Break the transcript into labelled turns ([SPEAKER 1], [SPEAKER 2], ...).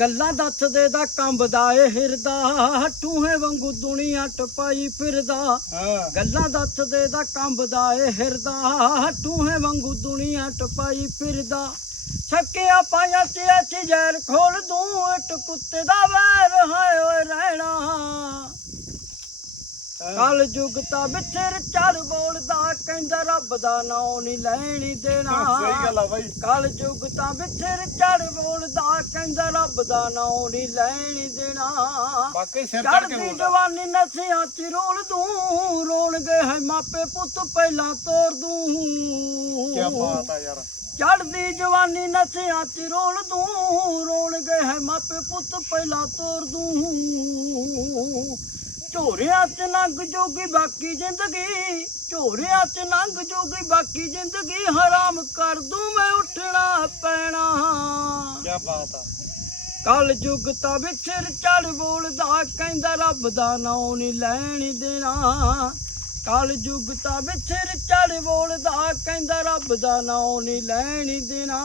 [SPEAKER 1] ਗੱਲਾਂ ਦੱਸਦੇ ਦਾ ਕੰਬਦਾ ਏ ਹਿਰਦਾ। ਟੂਹੇ ਵਾਂਗੂ ਦੁਨੀਆ ਟਪਾਈ ਫਿਰਦਾ। ਗੱਲਾਂ ਦੱਸਦੇ ਦਾ ਕੰਬਦਾ ਏ ਹਿਰਦਾ। ਟੂਹੇ ਵਾਂਗੂ ਦੁਨੀਆ ਟਪਾਈ ਫਿਰਦਾ। ਛੱਕਿਆ ਪਾਇਆ ਤੇ ਅੱਛੀ ਜ਼ਹਿਰ ਖੋਲ ਦੂੰ ਇਟ ਕੁੱਤੇ ਦਾ ਵੈਰ ਹਾਏ ਓਏ ਰਹਿਣਾ। ਕਲ ਯੁਗ ਤਾਂ ਵਿਚਰ ਚੜ ਬੋਲਦਾ ਕਹਿੰਦਾ ਰੱਬ ਦਾ ਨਾਮ ਨਹੀਂ ਲੈਣੀ ਦੇਣਾ।
[SPEAKER 2] ਸਹੀ ਗੱਲ ਆ ਬਾਈ।
[SPEAKER 1] ਕਲ ਯੁਗ ਤਾਂ ਵਿਚਰ ਚੜ ਬੋਲਦਾ ਕਹਿੰਦਾ ਰੱਬ ਦਾ ਨਾਮ ਨਹੀਂ ਲੈਣੀ ਦੇਣਾ।
[SPEAKER 2] ਵਾਕਈ ਸਿਰ ਚੜ ਕੇ ਬੋਲਦਾ।
[SPEAKER 1] ਜਵਾਨੀ ਨਸਿਆਂ ਚ ਰੋਲ ਦੂੰ ਰੋਣਗੇ ਹੈ ਮਾਪੇ ਪੁੱਤ ਪਹਿਲਾਂ ਤੋਰ ਦੂੰ।
[SPEAKER 2] ਕੀ ਬਾਤ ਆ ਯਾਰ।
[SPEAKER 1] ਚੜਦੀ ਜਵਾਨੀ ਨਸਿਆਂ ਚ ਰੋਲ ਦੂੰ ਰੋਣਗੇ ਹੈ ਮਾਪੇ ਪੁੱਤ ਪਹਿਲਾਂ ਤੋਰ ਦੂੰ। ਝੋਰਿਆਂ ਚ ਲੰਘ ਜੋਗੀ ਬਾਕੀ ਜ਼ਿੰਦਗੀ ਝੋਰਿਆਂ ਚ ਲੰਘ ਜੋਗੀ ਬਾਕੀ ਜ਼ਿੰਦਗੀ ਹਰਾਮ ਕਰ ਦੂੰ ਮੈਂ ਉੱਠਣਾ ਪੈਣਾ।
[SPEAKER 2] ਕੀ ਬਾਤ ਆ।
[SPEAKER 1] ਕਲ ਯੁਗ ਤਾਂ ਵਿਛੜ ਚੜ ਬੋਲਦਾ ਕਹਿੰਦਾ ਰੱਬ ਦਾ ਨਾਮ ਨਹੀਂ ਲੈਣ ਦੇਣਾ। ਕਲ ਯੁਗ ਤਾਂ ਵਿਛੜ ਚੜ ਬੋਲਦਾ ਕਹਿੰਦਾ ਰੱਬ ਦਾ ਨਾਮ ਨਹੀਂ ਲੈਣ ਦੇਣਾ।